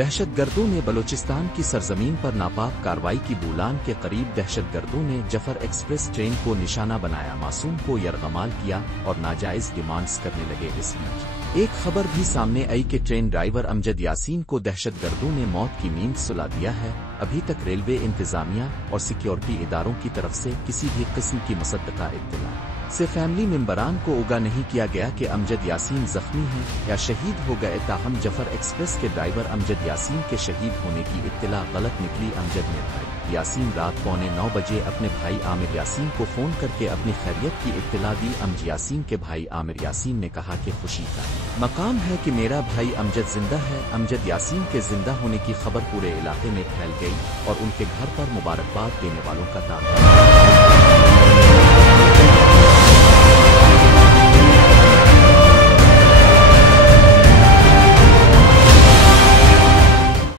دہشت گردوں نے بلوچستان کی سرزمین پر ناپاک کارروائی کی بولان کے قریب دہشت گردوں نے جفر ایکسپریس ٹرین کو نشانہ بنایا، معصوم کو یرغمال کیا اور ناجائز ڈیمانڈز کرنے لگے۔ اس بیچ ایک خبر بھی سامنے آئی کہ ٹرین ڈرائیور امجد یاسین کو دہشت گردوں نے موت کی نیند سلا دیا ہے۔ ابھی تک ریلوے انتظامیہ اور سیکیورٹی اداروں کی طرف سے کسی بھی قسم کی مصدقہ اطلاع سے فیملی ممبران کو آگاہ نہیں کیا گیا کہ امجد یاسین زخمی ہیں یا شہید ہو گئے۔ تاہم جفر ایکسپریس کے ڈرائیور امجد یاسین کے شہید ہونے کی اطلاع غلط نکلی۔ امجد نے بھائی یاسین رات 8:45 بجے اپنے بھائی عامر یاسین کو فون کر کے اپنی خیریت کی اطلاع دی۔ امجد یاسین کے بھائی عامر یاسین نے کہا کہ خوشی کا مقام ہے کہ میرا بھائی امجد زندہ ہے۔ امجد یاسین کے زندہ ہونے کی خبر پورے علاقے میں پھیل گئی اور ان کے گھر پر مبارکباد دینے والوں کا تعداد